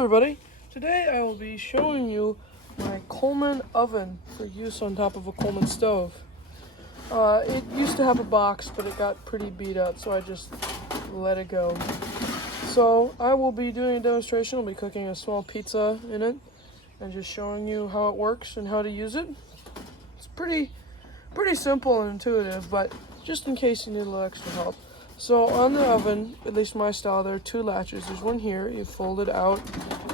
everybody. Today I will be showing you my Coleman oven for use on top of a Coleman stove. It used to have a box, but it got pretty beat up, so I just let it go. So I will be doing a demonstration. I'll be cooking a small pizza in it and just showing you how it works and how to use it. It's pretty simple and intuitive, but just in case you need a little extra help. So on the oven, at least my style, there are two latches. There's one here, you fold it out,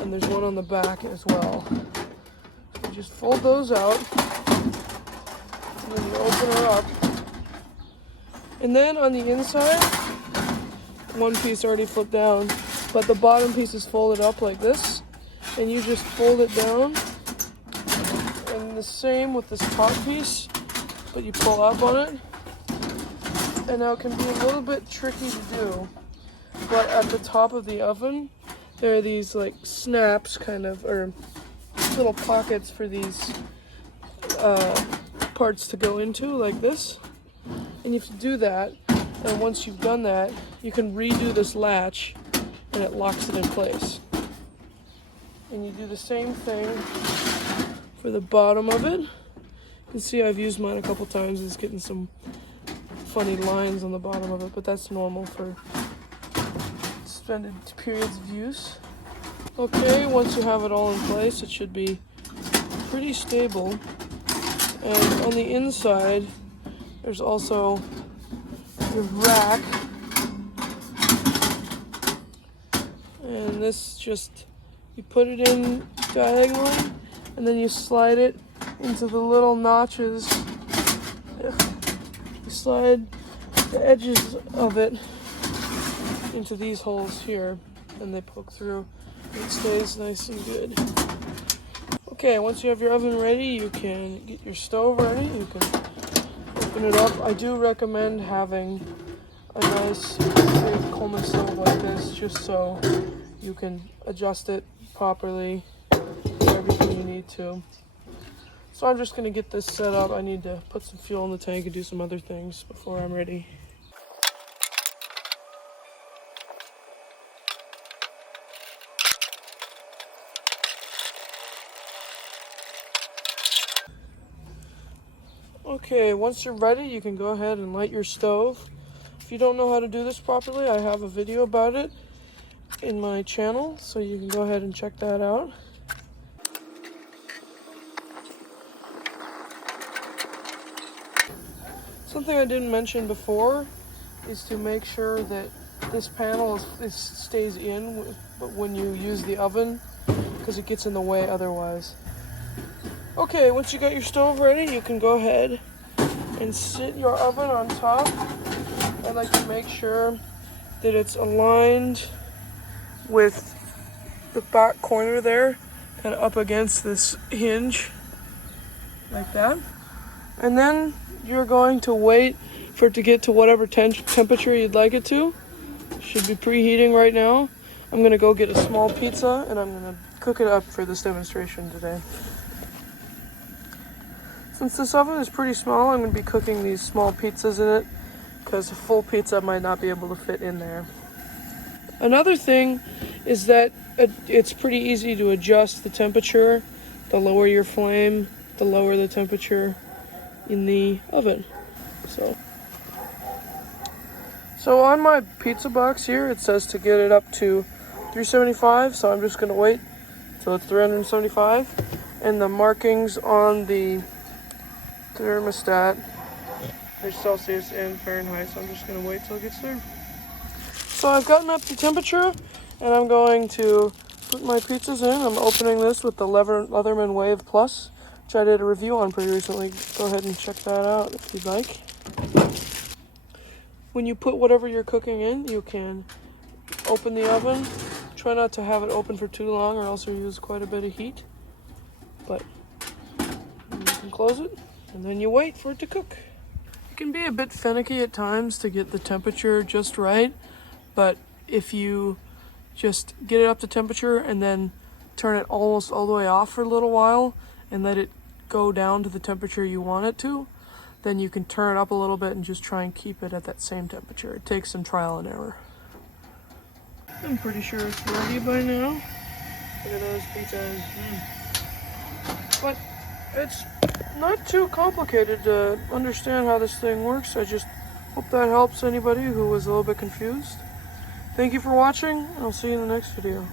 and there's one on the back as well. So you just fold those out, and then you open her up. And then on the inside, one piece already flipped down, but the bottom piece is folded up like this, and you just fold it down. And the same with this top piece, but you pull up on it. And now it can be a little bit tricky to do, but at the top of the oven, there are these like snaps or little pockets for these parts to go into like this. And you have to do that, and once you've done that, you can redo this latch and it locks it in place. And you do the same thing for the bottom of it. You can see I've used mine a couple times. It's getting some funny lines on the bottom of it, but that's normal for extended periods of use. Okay, once you have it all in place, it should be pretty stable. And on the inside, there's also your rack. And this just, you put it in diagonally, and then you slide it into the little notches. You slide the edges of it into these holes here, and they poke through. It stays nice and good. Okay, once you have your oven ready, you can get your stove ready. You can open it up. I do recommend having a nice big Coleman stove like this, just so you can adjust it properly, do everything you need to. So I'm just going to get this set up. I need to put some fuel in the tank and do some other things before I'm ready. Okay, once you're ready, you can go ahead and light your stove. If you don't know how to do this properly, I have a video about it in my channel, so you can go ahead and check that out. Something I didn't mention before is to make sure that this panel stays in but when you use the oven, because it gets in the way otherwise. Okay, once you got your stove ready, you can go ahead and sit your oven on top. I like to make sure that it's aligned with the back corner there, kind of up against this hinge, like that. And then you're going to wait for it to get to whatever temperature you'd like it to. It should be preheating right now. I'm going to go get a small pizza and I'm going to cook it up for this demonstration today. Since this oven is pretty small, I'm going to be cooking these small pizzas in it because a full pizza might not be able to fit in there. Another thing is that it's pretty easy to adjust the temperature. The lower your flame, the lower the temperature in the oven. So on my pizza box here, it says to get it up to 375, so I'm just going to wait till it's 375. And the markings on the thermostat, there's Celsius and Fahrenheit, so I'm just going to wait till it gets there. So I've gotten up to temperature, and I'm going to put my pizzas in. I'm opening this with the Leatherman Wave Plus, which I did a review on pretty recently. Go ahead and check that out if you'd like. When you put whatever you're cooking in, you can open the oven. Try not to have it open for too long or else you'll use quite a bit of heat. But you can close it, and then you wait for it to cook. It can be a bit finicky at times to get the temperature just right, but if you just get it up to temperature and then turn it almost all the way off for a little while and let it go down to the temperature you want it to, then you can turn it up a little bit and just try and keep it at that same temperature. It takes some trial and error. I'm pretty sure it's ready by now. Look at those pizzas. But it's not too complicated to understand how this thing works. I just hope that helps anybody who was a little bit confused. Thank you for watching. I'll see you in the next video.